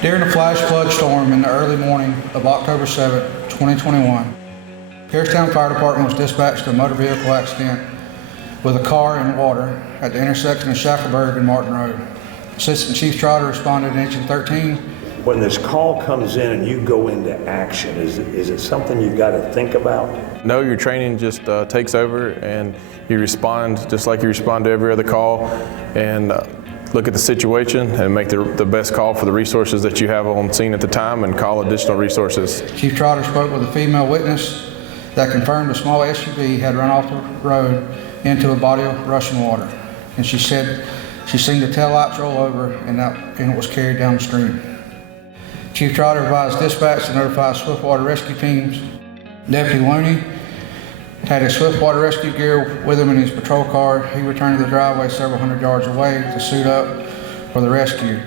During a flash flood storm in the early morning of October 7, 2021, Piercetown Fire Department was dispatched to a motor vehicle accident with a car in water at the intersection of Shackelberg and Martin Road. Assistant Chief Trotter responded in Engine 13. When this call comes in and you go into action, is it something you've got to think about? No, your training just takes over and you respond just like you respond to every other call, and look at the situation and make the best call for the resources that you have on scene at the time and call additional resources. Chief Trotter spoke with a female witness that confirmed a small SUV had run off the road into a body of rushing water, and she said she seen the taillights roll over and it was carried downstream. Chief Trotter advised dispatch to notify swiftwater rescue teams. Deputy Looney had his swiftwater rescue gear with him in his patrol car. He returned to the driveway several hundred yards away to suit up for the rescue.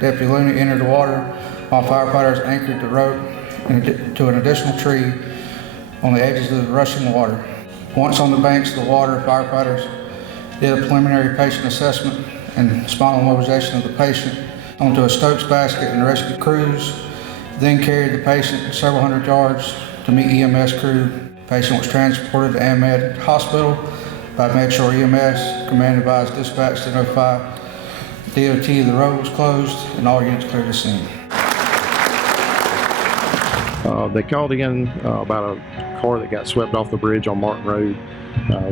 Deputy Looney entered the water while firefighters anchored the rope to an additional tree on the edges of the rushing water. Once on the banks of the water, firefighters did a preliminary patient assessment and spinal mobilization of the patient onto a Stokes basket, and the rescue crews then carried the patient several hundred yards to meet EMS crew. The patient was transported to AMED Hospital by Medshore EMS. Command advised dispatch to notify DOT the road was closed and all units cleared the scene. They called in about a car that got swept off the bridge on Martin Road.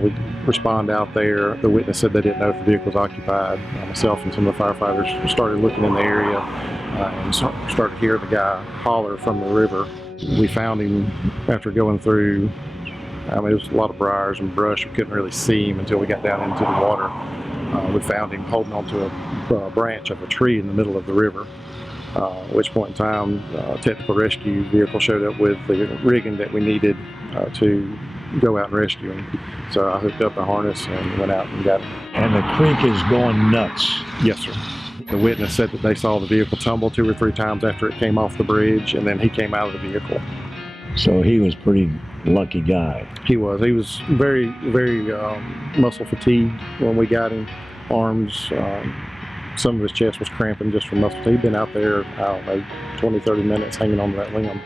We respond out there. The witness said they didn't know if the vehicle was occupied. Myself and some of the firefighters started looking in the area and started hearing the guy holler from the river. We found him after going through, it was a lot of briars and brush. We couldn't really see him until we got down into the water. We found him holding onto a branch of a tree in the middle of the river. At which point in time, a technical rescue vehicle showed up with the rigging that we needed to go out and rescue him. So I hooked up a harness and went out and got him. And the creek is going nuts. Yes, sir. The witness said that they saw the vehicle tumble 2 or 3 times after it came off the bridge, and then he came out of the vehicle. So he was a pretty lucky guy. He was. He was very, very muscle fatigued when we got him. Arms, some of his chest was cramping just from muscle. He'd been out there, I don't know, 20, 30 minutes hanging on to that limb.